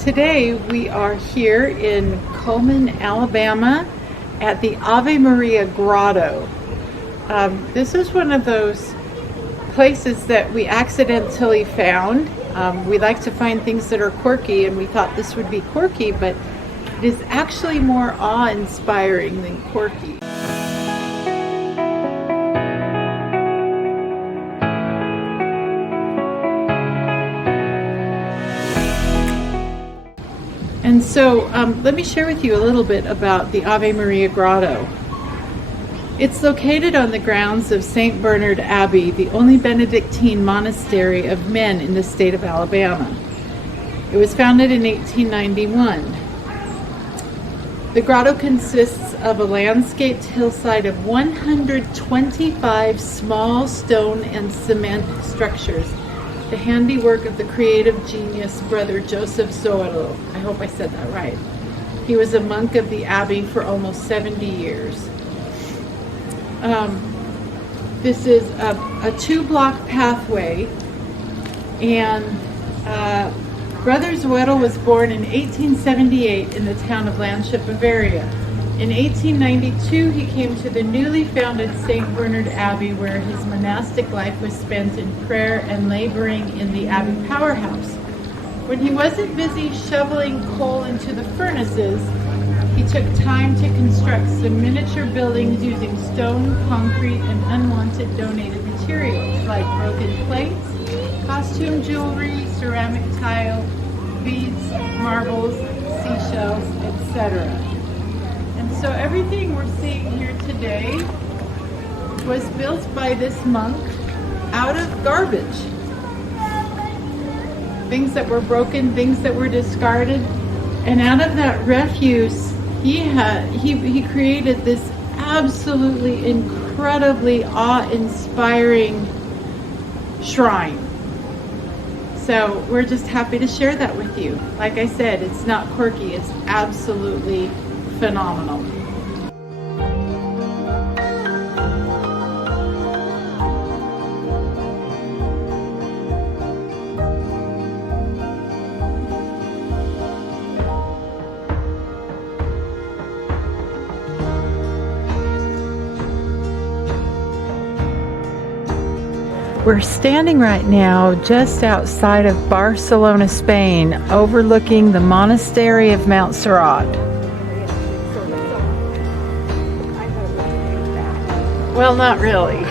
Today we are here in Cullman, Alabama at the Ave Maria Grotto. This is one of those places that we accidentally found. We like to find things that are quirky, and we thought this would be quirky, but it is actually more awe-inspiring than quirky. And so let me share with you a little bit about the Ave Maria Grotto. It's located on the grounds of St. Bernard Abbey, the only Benedictine monastery of men in the state of Alabama. It was founded in 1891. The grotto consists of a landscaped hillside of 125 small stone and cement structures, the handiwork of the creative genius Brother Joseph Zoilo. I hope I said that right. He was a monk of the abbey for almost 70 years. This is a 2-block pathway, and Brother Zoilo was born in 1878 in the town of Landshut, Bavaria. In 1892, he came to the newly founded St. Bernard Abbey, where his monastic life was spent in prayer and laboring in the Abbey powerhouse. When he wasn't busy shoveling coal into the furnaces, he took time to construct some miniature buildings using stone, concrete, and unwanted donated materials like broken plates, costume jewelry, ceramic tile, beads, marbles, seashells, etc. And so everything we're seeing here today was built by this monk out of garbage. Things that were broken, things that were discarded, and out of that refuse, he created this absolutely incredibly awe-inspiring shrine. So we're just happy to share that with you. Like I said, it's not quirky, it's absolutely phenomenal. We're standing right now just outside of Barcelona, Spain, overlooking the monastery of Mount Serrat. Well, not really.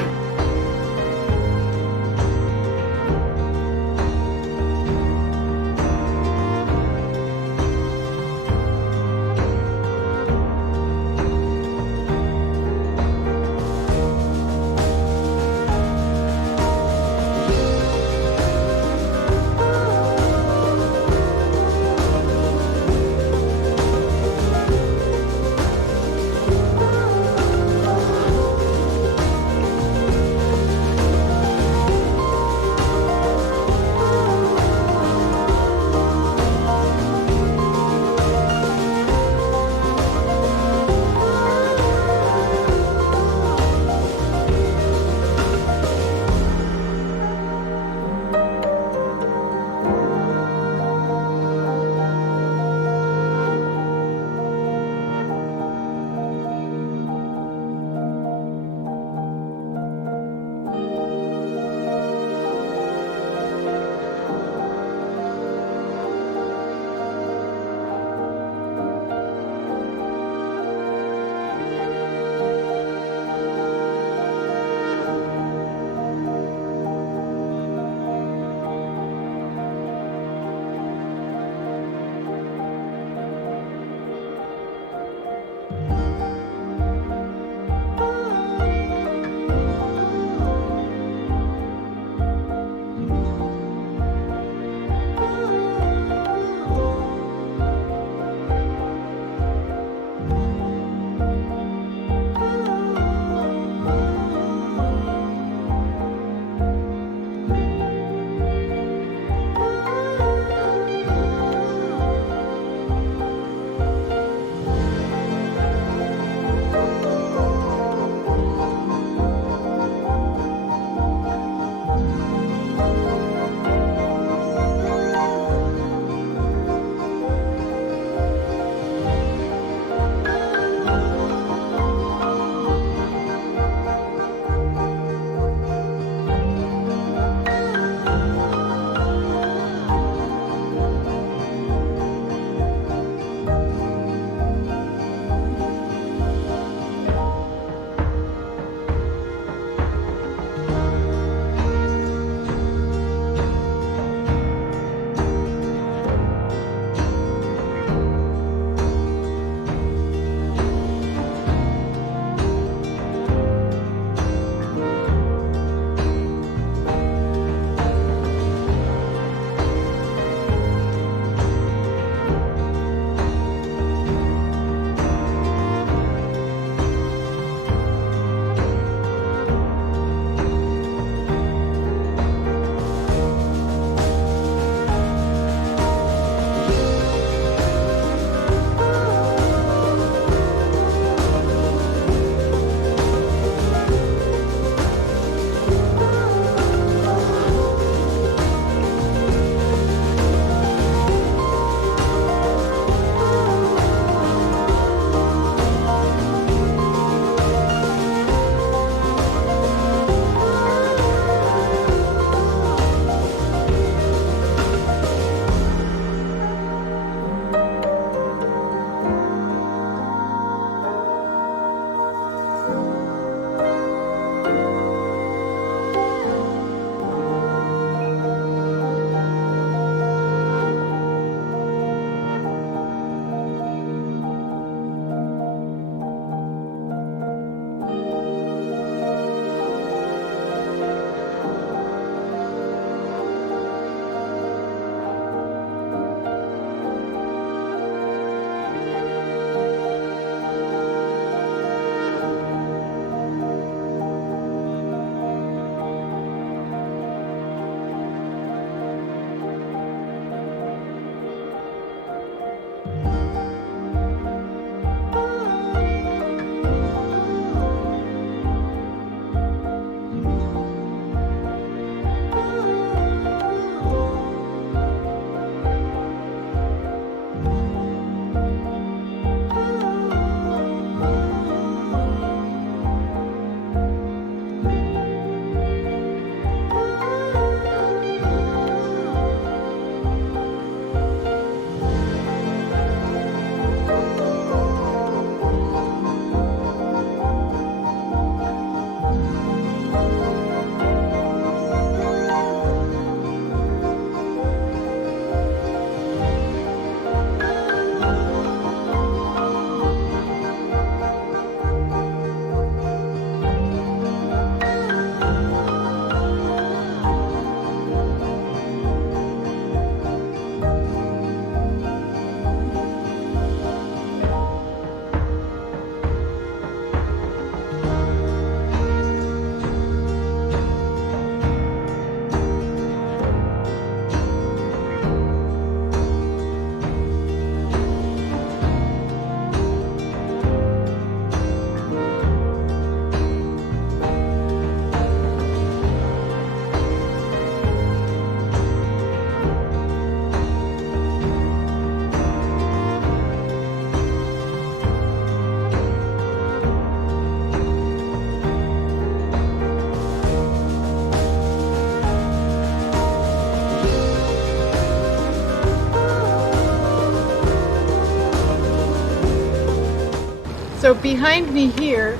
So behind me here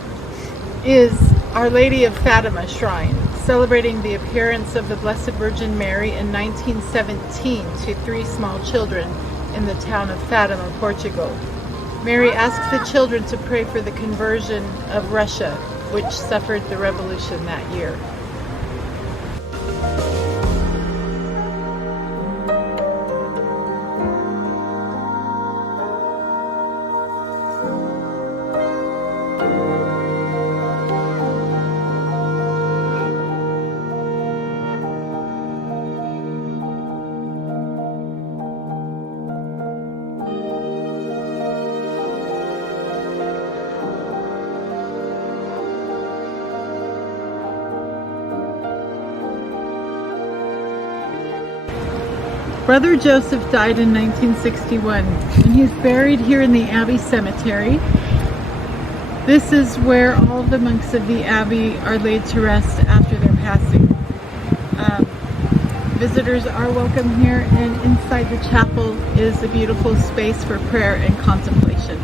is Our Lady of Fatima Shrine, celebrating the appearance of the Blessed Virgin Mary in 1917 to 3 small children in the town of Fatima, Portugal. Mary asked the children to pray for the conversion of Russia, which suffered the revolution that year. Brother Joseph died in 1961, and he's buried here in the Abbey Cemetery. This is where all the monks of the Abbey are laid to rest after their passing. Visitors are welcome here, and inside the chapel is a beautiful space for prayer and contemplation.